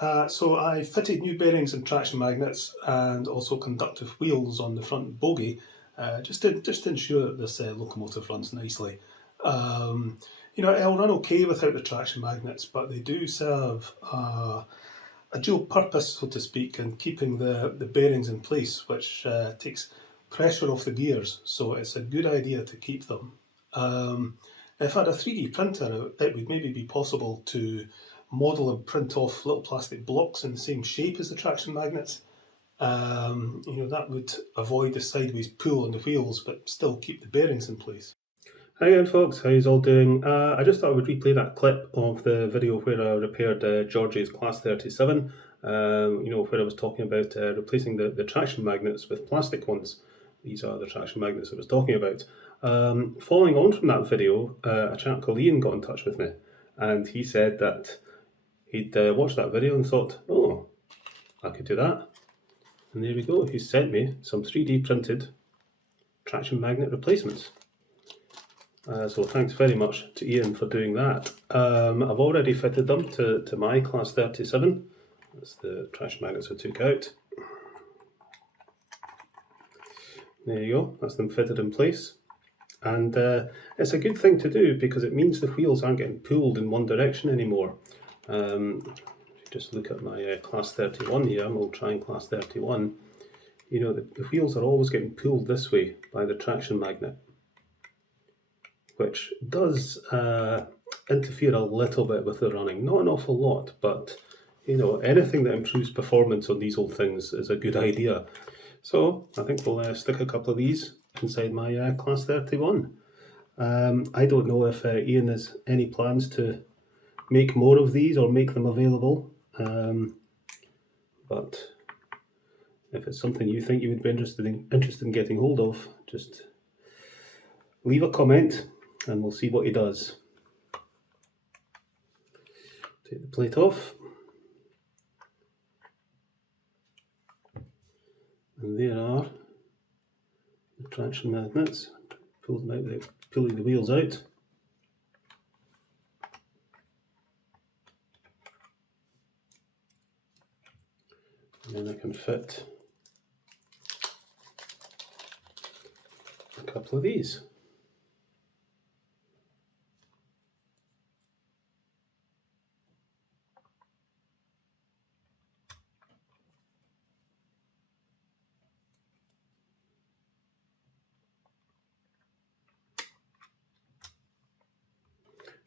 So I fitted new bearings and traction magnets and also conductive wheels on the front bogie, just to ensure that this locomotive runs nicely. It'll run okay without the traction magnets, but they do serve a dual purpose, so to speak, in keeping the bearings in place, which takes pressure off the gears, so it's a good idea to keep them. If I had a 3D printer, it would maybe be possible to model and print off little plastic blocks in the same shape as the traction magnets. That would avoid the sideways pull on the wheels, but still keep the bearings in place. Hi again, folks. How you all doing? I just thought I would replay that clip of the video where I repaired George's Class 37. Where I was talking about replacing the traction magnets with plastic ones. These are the traction magnets I was talking about. Following on from that video, a chap called Ian got in touch with me, and he said that he'd watched that video and thought, oh, I could do that. And there we go. He sent me some 3D printed traction magnet replacements. So thanks very much to Ian for doing that. I've already fitted them to my Class 37. That's the traction magnets I took out. There you go, that's them fitted in place. And it's a good thing to do because it means the wheels aren't getting pulled in one direction anymore. Just look at my Class 31 here, we'll try and Class 31. The wheels are always getting pulled this way by the traction magnet, which does interfere a little bit with the running. Not an awful lot, but anything that improves performance on these old things is a good idea. So I think we'll stick a couple of these inside my Class 31. I don't know if Ian has any plans to make more of these or make them available, but if it's something you think you would be interested in getting hold of, just leave a comment and we'll see what he does. Take the plate off. And there are the traction magnets. Pull them out, pulling the wheels out. And then I can fit a couple of these.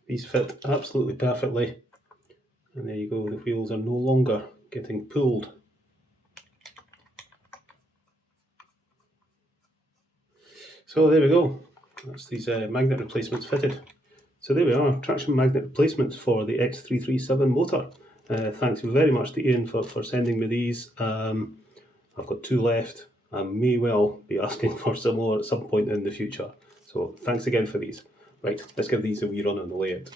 These fit absolutely perfectly, and there you go, the wheels are no longer getting pulled. So there we go, that's these magnet replacements fitted. So there we are, traction magnet replacements for the X337 motor. Thanks very much to Ian for sending me these. I've got 2 left. I may well be asking for some more at some point in the future. So thanks again for these. Right, let's give these a wee run on the layout.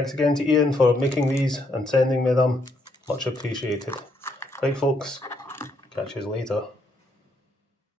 Thanks again to Ian for making these and sending me them. Much appreciated. Right folks, catch you later.